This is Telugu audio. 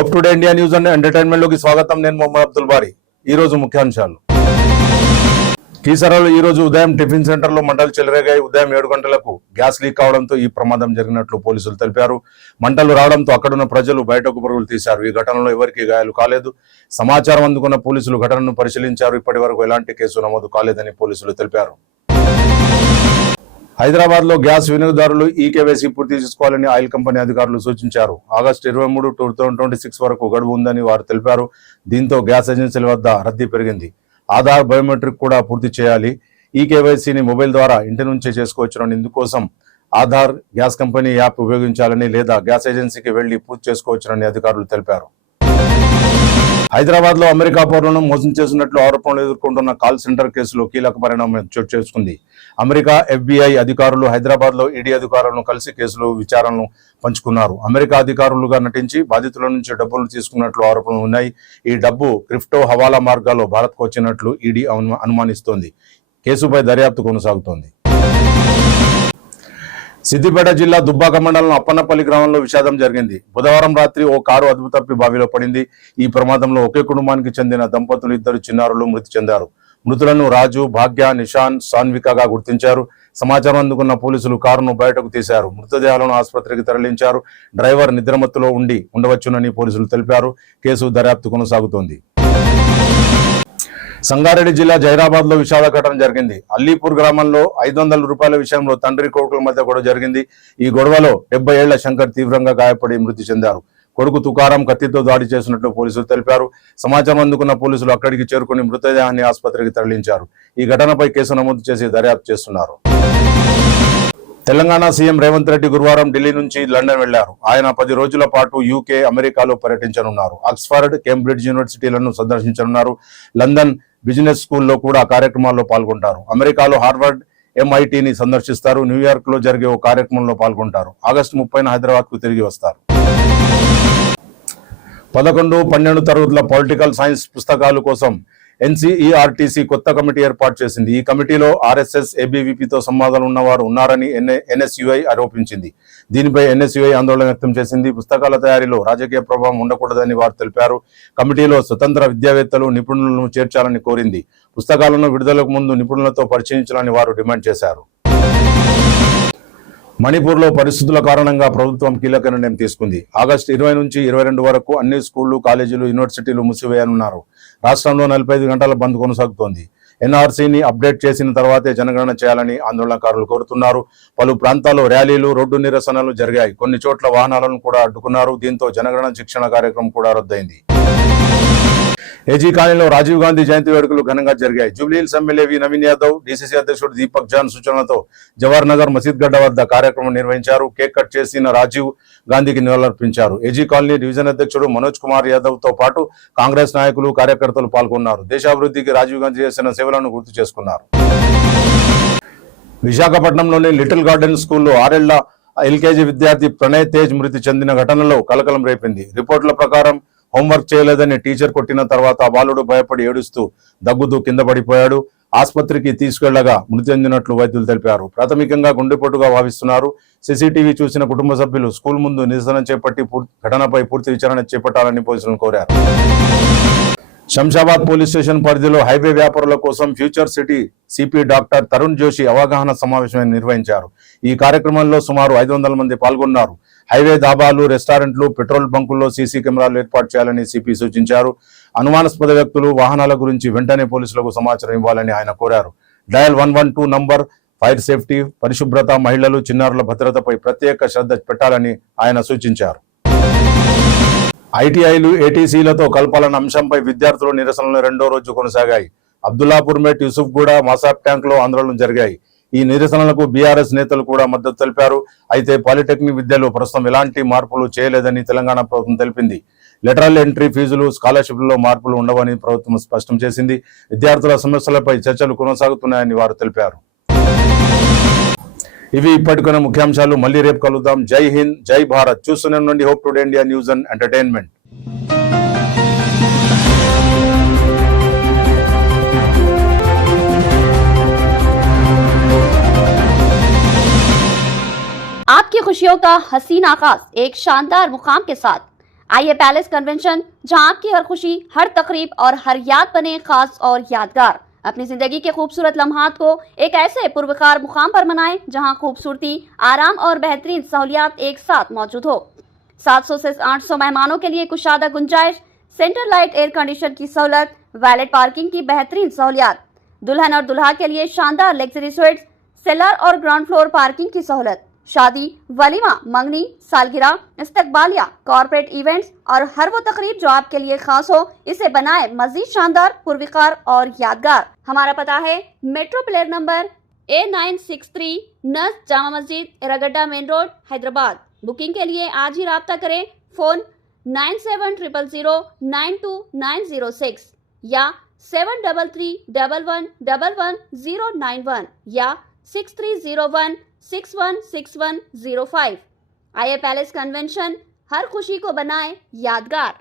Hope today India news and entertainment లోకి స్వాగతం. నేను మొహమ్మద్ అబ్దుల్ బారీ. ఈ రోజు ముఖ్యాంశాలు. కీసరాలో ఈ రోజు ఉదయం టిఫిన్ సెంటర్ లో మంటలు చెలరేగాయి. ఉదయం 7 గంటలకు గ్యాస్ లీక్ కావడంతో ఈ ప్రమాదం జరిగినట్లు పోలీసులు తెలిపారు. మంటలు రావడంతో అక్కడున్న ప్రజలు బయటకు పరుగులు తీశారు. ఈ ఘటనలో ఎవరికీ గాయాలు కాలేదు. సమాచారం అందుకున్న పోలీసులు ఘటనను పరిశీలించారు. ఇప్పటి వరకు ఎలాంటి కేసు నమోదు కాలేదని పోలీసులు తెలిపారు. హైదరాబాద్ లో గ్యాస్ వినియోగదారులు ఈకేవైసీ పూర్తి చేసుకోవాలని ఆయిల్ కంపెనీ అధికారులు సూచించారు. ఆగస్టు 23, 2026 వరకు గడువు ఉందని వారు తెలిపారు. దీంతో గ్యాస్ ఏజెన్సీల వద్ద రద్దీ పెరిగింది. ఆధార్ బయోమెట్రిక్ కూడా పూర్తి చేయాలి. ఈకేవైసీని మొబైల్ ద్వారా ఇంటి నుంచే చేసుకోవచ్చునని, ఇందుకోసం ఆధార్, గ్యాస్ కంపెనీ యాప్ ఉపయోగించాలని లేదా గ్యాస్ ఏజెన్సీకి వెళ్లి పూర్తి చేసుకోవచ్చునని అధికారులు తెలిపారు. హైదరాబాద్ లో అమెరికా పౌరులను మోసం చేసినట్లు ఆరోపణలు ఎదుర్కొంటున్న కాల్ సెంటర్ కేసులో కీలక పరిణామం చోటు చేసుకుంది. అమెరికా FBI అధికారులు హైదరాబాద్ లో ఈడీ అధికారులను కలిసి కేసులో విచారణను పంచుకున్నారు. అమెరికా అధికారులుగా నటించి బాధితుల నుంచి డబ్బులు తీసుకున్నట్లు ఆరోపణలు ఉన్నాయి. ఈ డబ్బు క్రిప్టో హవాలా మార్గాల్లో భారత్కు వచ్చినట్లు ఈడీ అనుమానిస్తోంది. కేసుపై దర్యాప్తు కొనసాగుతోంది. సిద్దిపేట జిల్లా దుబ్బాక మండలం అప్పన్నపల్లి గ్రామంలో విషాదం జరిగింది. బుధవారం రాత్రి ఓ కారు అదుపు తప్పి బావిలో పడింది. ఈ ప్రమాదంలో ఒకే కుటుంబానికి చెందిన దంపతులు 2 చిన్నారులు మృతి చెందారు. మృతులను రాజు, భాగ్య, నిషాన్, సాన్వికగా గుర్తించారు. సమాచారం అందుకున్న పోలీసులు కారును బయటకు తీశారు. మృతదేహాలను ఆసుపత్రికి తరలించారు. డ్రైవర్ నిద్రమత్తులో ఉండవచ్చునని పోలీసులు తెలిపారు. కేసు దర్యాప్తు కొనసాగుతోంది. సంగారెడ్డి జిల్లా జైరాబాద్ లో విషాద ఘటన జరిగింది. అల్లీపూర్ గ్రామంలో 500 రూపాయల విషయంలో తండ్రి కొడుకుల మధ్య గొడవ జరిగింది. ఈ గొడవలో 70 ఏళ్ల శంకర్ తీవ్రంగా గాయపడి మృతి చెందారు. కొడుకు తుకారం కత్తితో దాడి చేసినట్లు పోలీసులు తెలిపారు. సమాచారం అందుకున్న పోలీసులు అక్కడికి చేరుకుని మృతదేహాన్ని ఆసుపత్రికి తరలించారు. ఈ ఘటనపై కేసు నమోదు చేసి దర్యాప్తు చేస్తున్నారు. తెలంగాణ సీఎం రేవంత్ రెడ్డి గురువారం ఢిల్లీ నుంచి లండన్ వెళ్లారు. ఆయన 10 రోజుల పాటు UK, అమెరికాలో పర్యటించనున్నారు. ఆక్స్ఫర్డ్, కేంబ్రిడ్జ్ యూనివర్సిటీలను సందర్శించనున్నారు. లండన్ బిజినెస్ స్కూల్లో కూడా కార్యక్రమాల్లో పాల్గొంటారు. అమెరికాలో హార్వర్డ్, MITని సందర్శిస్తారు. న్యూయార్క్ లో జరిగే ఓ కార్యక్రమంలో పాల్గొంటారు. ఆగస్టు 30న హైదరాబాద్ కు తిరిగి వస్తారు. 11, 12 తరగతుల పొలిటికల్ సైన్స్ పుస్తకాల కోసం NCERTC కొత్త కమిటీ ఏర్పాటు చేసింది. ఈ కమిటీలో RSS, ABVPతో సంబంధాలు ఉన్నవారు ఉన్నారని NSUI ఆరోపించింది. దీనిపై NSUI ఆందోళన వ్యక్తం చేసింది. పుస్తకాల తయారీలో రాజకీయ ప్రభావం ఉండకూడదని వారు తెలిపారు. కమిటీలో స్వతంత్ర విద్యావేత్తలు, నిపుణులను చేర్చాలని కోరింది. పుస్తకాలను విడుదలకు ముందు నిపుణులతో పరిశీలించాలని వారు డిమాండ్ చేశారు. మణిపూర్లో పరిస్థితుల కారణంగా ప్రభుత్వం కీలక నిర్ణయం తీసుకుంది. ఆగస్టు 20 నుంచి 22 వరకు అన్ని స్కూళ్లు, కాలేజీలు, యూనివర్సిటీలు మూసివేయనున్నారు. రాష్ట్రంలో 45 గంటల బంద్ కొనసాగుతోంది. NRCని అప్డేట్ చేసిన తర్వాతే జనగణన చేయాలని ఆందోళనకారులు కోరుతున్నారు. పలు ప్రాంతాల్లో ర్యాలీలు, రోడ్డు నిరసనలు జరిగాయి. కొన్ని చోట్ల వాహనాలను కూడా అడ్డుకున్నారు. దీంతో జనగణన శిక్షణ కార్యక్రమం కూడా రద్దయింది. ఏజీ కాలనీలో రాజీవ్ గాంధీ జయంతి వేడుకలు ఘనంగా జరిగాయి. జూబ్లీహిల్స్ ఎమ్మెల్యే వి నవీన్ యాదవ్, DCC అధ్యక్షుడు దీపక్ జాన్ సూచనలతో జవహర్ నగర్ మసీద్ గడ్డ వద్ద కార్యక్రమం నిర్వహించారు. కేక్ కట్ చేసిన రాజీవ్ గాంధీకి నివాళులర్పించారు. ఏజీ కాలనీ డివిజన్ అధ్యక్షుడు మనోజ్ కుమార్ యాదవ్ తో పాటు కాంగ్రెస్ నాయకులు, కార్యకర్తలు పాల్గొన్నారు. దేశాభివృద్ధికి రాజీవ్ గాంధీ చేసిన సేవలను గుర్తు చేసుకున్నారు. విశాఖపట్నంలోని లిటిల్ గార్డెన్ స్కూల్లో 6 ఏళ్ల LKG విద్యార్థి ప్రణయ్ తేజ్ మృతి చెందిన ఘటనలో కలకలం రేపింది. రిపోర్టుల ప్రకారం హోంవర్క్ చేయలేదని టీచర్ కొట్టిన తర్వాత బాలుడు భయపడి ఏడుస్తూ దగ్గుతూ కింద పడిపోయాడు. ఆసుపత్రికి తీసుకెళ్లగా మృతి చెందినట్లు వైద్యులు తెలిపారు. ప్రాథమికంగా గుండెపోటుగా భావిస్తున్నారు. CCTV చూసిన కుటుంబ సభ్యులు స్కూల్ ముందు నిరసన చేపట్టి ఘటనపై పూర్తి విచారణ చేపట్టాలని పోలీసులను కోరారు. శంషాబాద్ పోలీస్ స్టేషన్ పరిధిలో హైవే వ్యాపారుల కోసం future city CP doctor Tarun Joshi అవగాహన సమావేశం నిర్వహించారు. ఈ కార్యక్రమంలో సుమారు 500 మంది పాల్గొన్నారు. హైవే దాబాలు, రెస్టారెంట్లు, పెట్రోల్ బంకుల్లో CC కెమెరాలు ఏర్పాటు చేయాలని CP సూచించారు. అనుమానాస్పద వ్యక్తులు, వాహనాల గురించి వెంటనే పోలీసులకు సమాచారం ఇవ్వాలని ఆయన కోరారు. డయల్ 112 నంబర్, ఫైర్ సేఫ్టీ, పరిశుభ్రత, మహిళలు, చిన్నారుల భద్రతపై ప్రత్యేక శ్రద్ధ పెట్టాలని ఆయన సూచించారు. ITIలు, ATCలతో కలపాలన్న అంశంపై విద్యార్థుల నిరసనలు 2వ రోజు కొనసాగాయి. అబ్దుల్లాపూర్ మేట్, యూసుఫ్గూడ, మాసాబ్ ట్యాంక్ లో ఆందోళనలు జరిగాయి. ఈ నిరసనలకు BRS నేతలు కూడా మద్దతు తెలిపారు. అయితే పాలిటెక్నిక్ విద్యలో ప్రస్తుతం ఎలాంటి మార్పులు చేయలేదని తెలంగాణ ప్రభుత్వం తెలిపింది. లెటరల్ ఎంట్రీ ఫీజులు, స్కాలర్షిప్లలో మార్పులు ఉండవని ప్రభుత్వం స్పష్టం చేసింది. విద్యార్థుల సమస్యలపై చర్చలు కొనసాగుతున్నాయని వారు తెలిపారు. ఇవి ఇప్పటికున్న ముఖ్యాంశాలు. మళ్ళీ రేపు కలుద్దాం. జై హింద్, జై భారత్. చూస్తూనే ఉండండి hope today India news and entertainment. आपकी खुशियों का हसीन आगाज एक शानदार मुकाम के साथ आइए पैलेस कन्वेंशन, जहां आपकी हर खुशी, हर तकरीब और हर याद बने खास और यादगार। अपनी जिंदगी के खूबसूरत लम्हात को एक ऐसे पुरवकार मुकाम पर मनाएं जहां खूबसूरती, आराम और बेहतरीन सहूलियात एक साथ मौजूद हो। 700 से 800 मेहमानों के लिए कुशादा गुंजाइश, सेंटर लाइट एयर कंडीशन की सहूलत, वैलेट पार्किंग की बेहतरीन सहूलियात, दुल्हन और दुल्हा के लिए शानदार लग्जरी स्वीट्स, सेलर और ग्राउंड फ्लोर पार्किंग की सहूलत, शादी, वलीमा, मंगनी, सालगिरह, इस्तकबालिया, कॉर्पोरेट इवेंट्स और हर वो तकरीब जो आपके लिए खास हो, इसे बनाए मजीद शानदार, पुरविकार और यादगार। हमारा पता है मेट्रो प्लेयर नंबर A963 नस Jama Masjid, Erragadda main road, Hyderabad. Booking के लिए आज ही राब्ता करें। फोन 9700092906 या 7331111091 या 6301616105। आइए पैलेस कन्वेंशन, हर खुशी को बनाए यादगार।